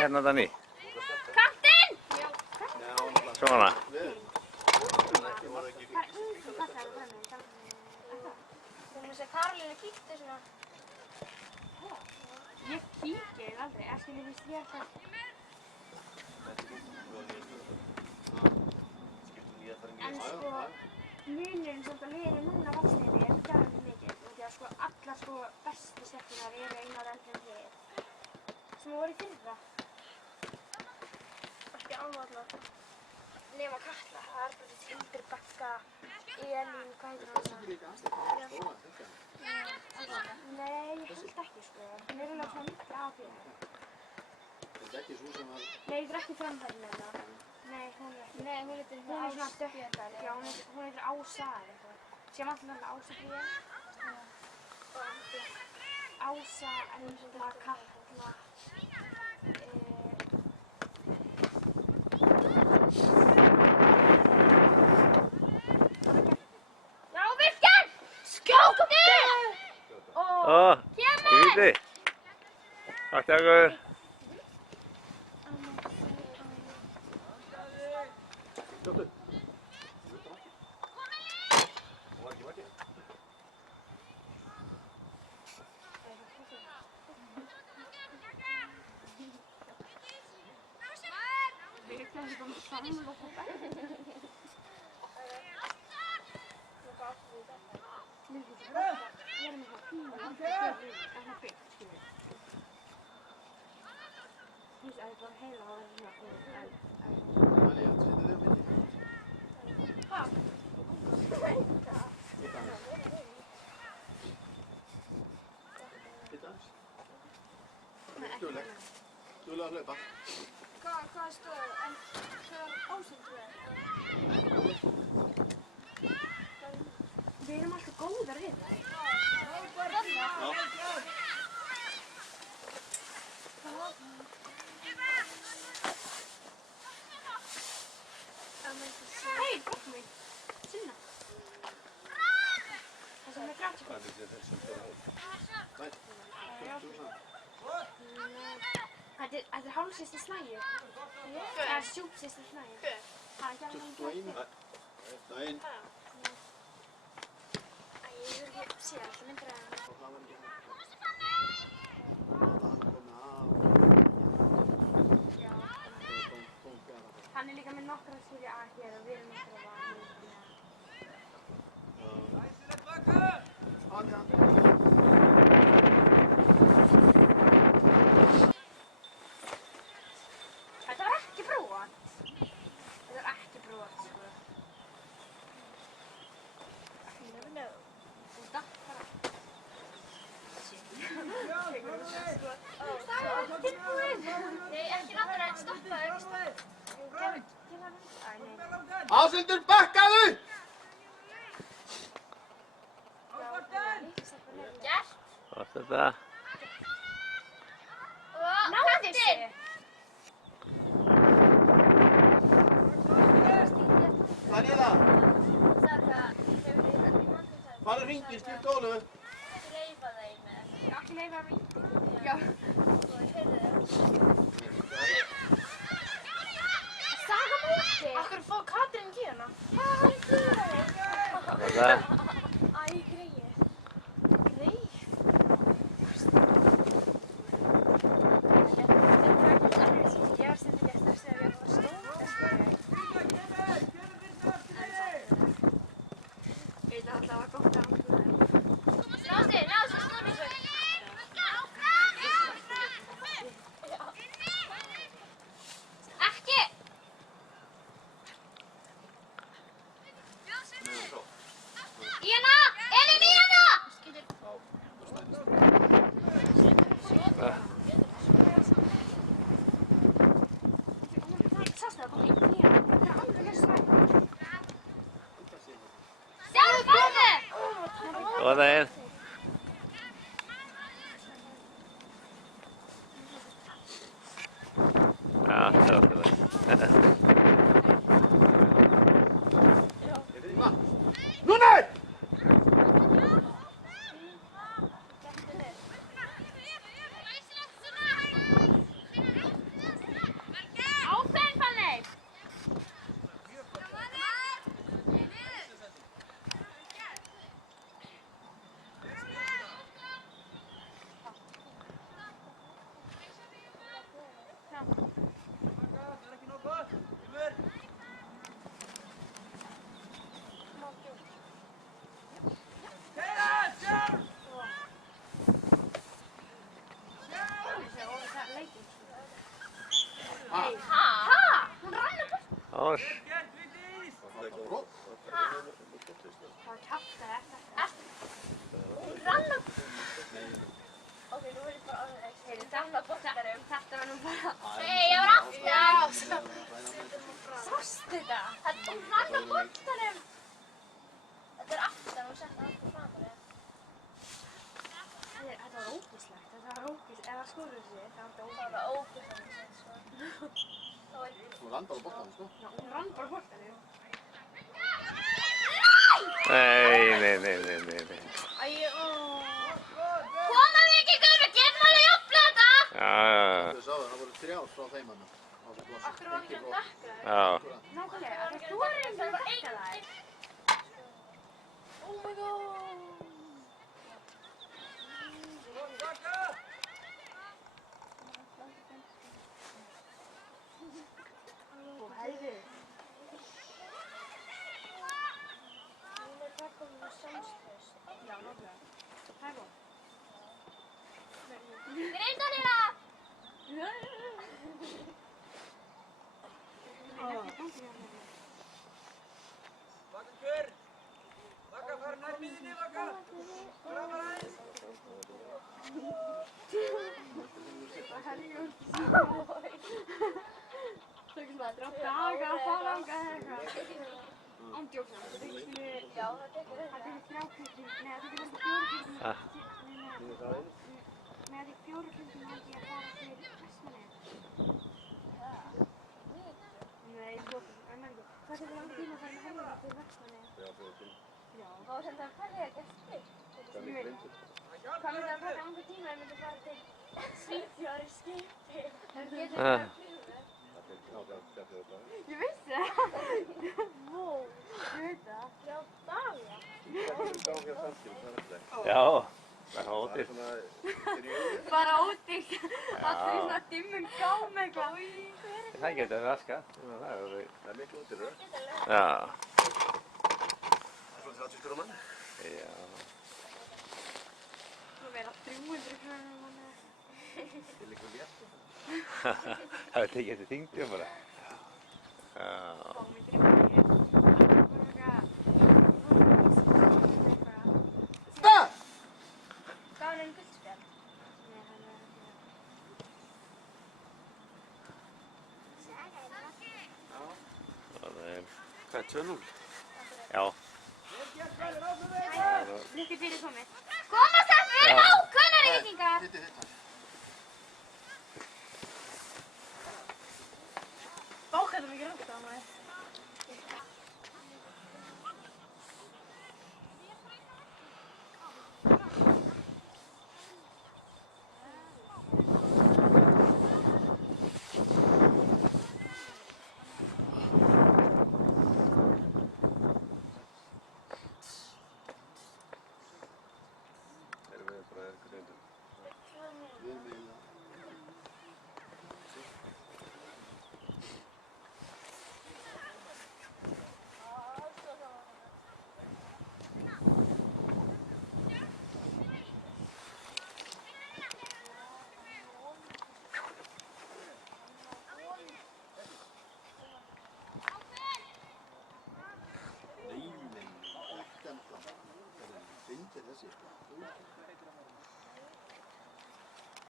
hérna Dani? Kaptinn! Svona. Karolínu kíkti svona. Ég kíki aldrei, eftir ég finnst ég það. En sko, munurinn samt að liðinu núna vaxniðinni er gæðandi mikið. Því að sko allar sko bestu stelpunar eru einar eldri en þið. Sem voru í fyrra. Ekki alvarlega. Nema Katla, það er bara Hildur, Becca, Elín, hvað heitir hann það? Nei, ég held ekki sko. Hún er alveg svona miklu afhverjum. Þetta ekki svo sem var... Nei, þetta er ekki framfærin með það. Nei, hún er ekki. Nei, hún heitir svona dökkar. Já, hún heitir Ása eða eitthvað. Sér maður alltaf Ása Bríða. Ása, Elma, Katla. Já, virkar! Skjóttu! Kemur! Takk ykkur. Duðlega að hlaupa. Hvað stóð? En hvað ásendur þið? Við erum alltaf góðar við það. Hei, bók mig. Sunna. Það sem er grænt. Hvað er þetta sem fyrir hótt? Nei, Þetta er hálfsýsti slægjur. Það er sjúpsýsti slægjur. Það er ekki alveg hann grænt. Dæin. Ég hefur ekki séð alltaf myndir að hann. Hann er líka með nokkra stúdíu að hér og við erum nokkra að Þetta var ekki brot. Þetta var ekki brot, sko. You never know. Þú datt bara. Nei, ekki náttúrulega stoppa þau. Ásendur, bakkaðu! Gert. Hvað er þetta? Náðu þessu! Daníela, fara hringir, skipta Ólu. Ekki leifa að ringi. Já. Saga móti! Akkur fór Katrín hérna? Hvað heldur þau? Hvað er þetta? Æ, greið. Greið? Ég var stundum ekki eftir að segja að ég var stóð. Ég veit alltaf að það var gott að hann það. Nástu, snúðu svo. Ekki! Íana! Elín, Íana! Sástu það kom einn Íana. Það er alveg mest svæð. Sjáðu, farðu! Góða daginn. Já, það er okkur það. Núna! Vamos. Það kjaftaði eftir. Hún rann á... Ok, nú er ég bara alveg... Þetta var nú bara... Nei, ég var aftur! Sástu þetta? Hún rann á boltanum! Þetta er aftan og sett aftur framar, eða? Þetta var ógeðslegt. Ef það skorur sig, þá var þetta ógeðslegt, sko. Hún rann bara boltanum, sko. Já, hún rann bara boltanum. Nei. Koma við ekki, Guðrún, getum alveg jafnlega þetta! Já. Þau sáðu, það voru 3 frá þeim hann. Akkur var ekki að dekka þær. Já. Nákvæmlega, það voru ekki að dekka þær. Oh my god! Ó, helvið. Hún er það komið með samströst. Já, nákvæmlega. Það er gott. Greita þér það! Vaka, fara nær miðinni, Vaka! Framar aðeins! Það hefði tökum það að daga að fara ánga eitthvað. Ándjóknum, það tekur 3 klukkutíma, nei það tekur 4 klukkutíma. Nei, það tekur 4 klukkutíma held ég að fara til Vestmannaeyja. Nei, það tekur langt tíma að fara með Herjólfi til Vestmannaeyja. Já. Þá er þetta hvað er gert skipt? Hvað myndi það taka langur tíma ef myndi fara til Svíþjóðar í skipi? Það getur það að fljúga. Ég vissi það. Vó, ég veit það. Já, daga. Já. Bara ódýrt. Bara ódýrt. Allir svona dimmum gám eitthvað. Það getur raskað. Það er miklu ódýrara. Já. Það er 30 kr. mann. Já. Það verða 300 krónur manni. Ég líka létt. Það er tekið eftir þyngdum bara. Já. Fáum í drifningi. Stopp! Gaf hann einn guldspjald? Nei, hann er ekki. Hvað er 2-0? Já. Lykke til í komið. Koma það, við erum ákveðnari vikingar! Hitti þetta. Bákaðum ekki rátt á maður. Nei, ekki ennþá. Finnst þessi.